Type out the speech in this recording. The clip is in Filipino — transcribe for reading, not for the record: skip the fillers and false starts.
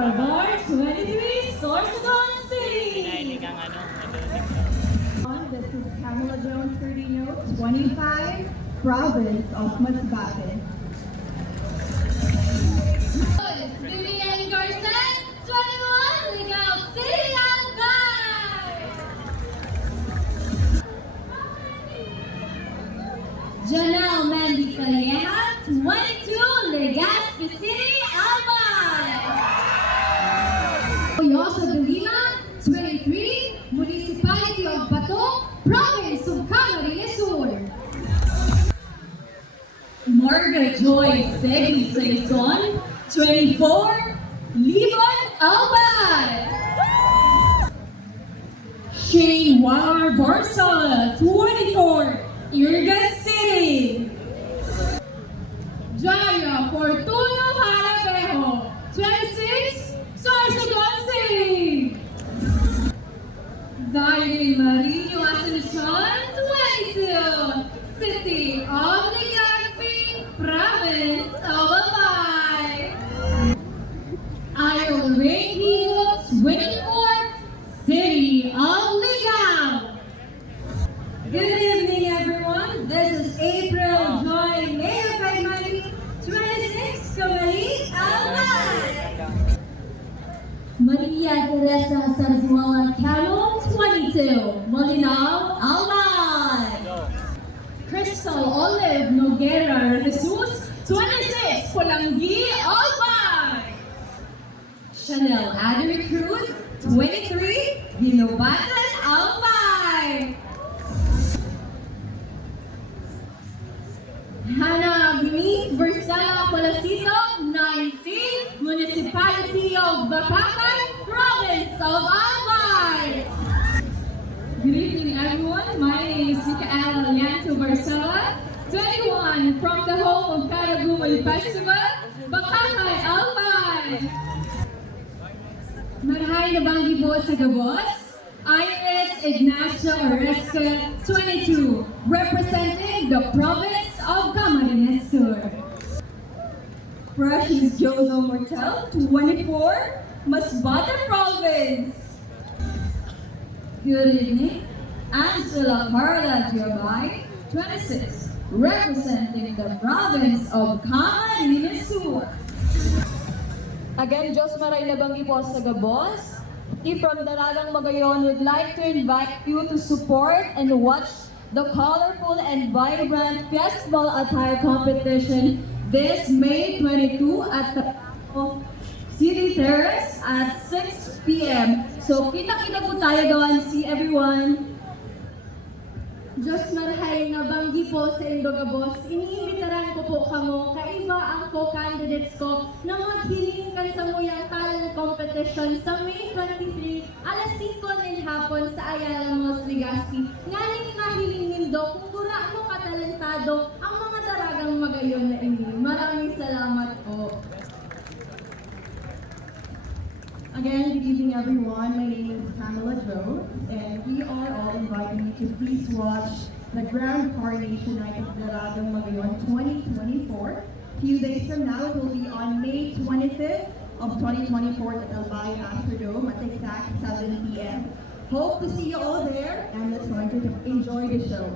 for bar 23, Sorsogon City. This is Pamela Jones, 30 note, 25, province of Masbate. Vivian Garcet, 21, Ligao City, Albay. Janelle Mandy Calleja, 22, Legazpi City, Albay. Yoso de Lima, 23, Municipality of Bato, province of Camarines Sur. Margaret Joy Segui Saison, 24, Libon, Albay. Shane War Barsa, 24, Irga City. Jaya Fortuno Harabejo, 26, Sorsogon City. Zaire Marino Asuncion, 22, City of Legazpi, Province of Albay. Iowa Rain Eagles, 24, City of Ligao. Good evening, everyone. This is April Joy Mayor Paimani, 26, Kamali, Albay. Maria Teresa Sarzuela Camo, 22, Molinao, Albay. Crystal Olive Noguera Jesus, 26, Pulangi, Albay. Chanel Adri Cruz, 23, Binobatan, Albay. Hannah Agni Versala Palacito, 19, Municipality of Bacacan, Province of Albay. Good evening, everyone. My name is Micaela Lianto Versala, 21, from the home of Karagumay Festival, Bacacan, Albay. Marhay na banggi po sa Gabos, Iris Ignacio Oresca, 22, representing the province of Camarines Sur. Precious Jozo Mortel, 24, Masbate Province. Good evening, Angela Carla Giovanni, 26, representing the province of Camarines Sur. Again, Diyos maray na banggi po sa Gabos. From Dalagang Magayon would like to invite you to support and watch the colorful and vibrant festival attire competition this May 22 at the City Terrace at 6 p.m. So kita-kita po tayo doon. See everyone. Diyos marhay na banggi po sa Indogabos, iniimbitaran ko po kamo, kaiba ang co-candidates ko na maghiling kan sa Muyang Talent Competition sa May 23, alas 5 ng hapon sa Ayala Malls, Legazpi. Ngaling mahiling nindo kung gura mo katalentado ang mga daragang magayon na ini. Maraming salamat po. Again, good evening everyone. My name is Pamela Jones, and we are all inviting you to please watch the Grand Coronation Night of Dalagang Magayon 2024. Few days from now, it will be on May 25th of 2024 at Albay Astrodome at exact 7 p.m. Hope to see you all there, and let's going to enjoy the show.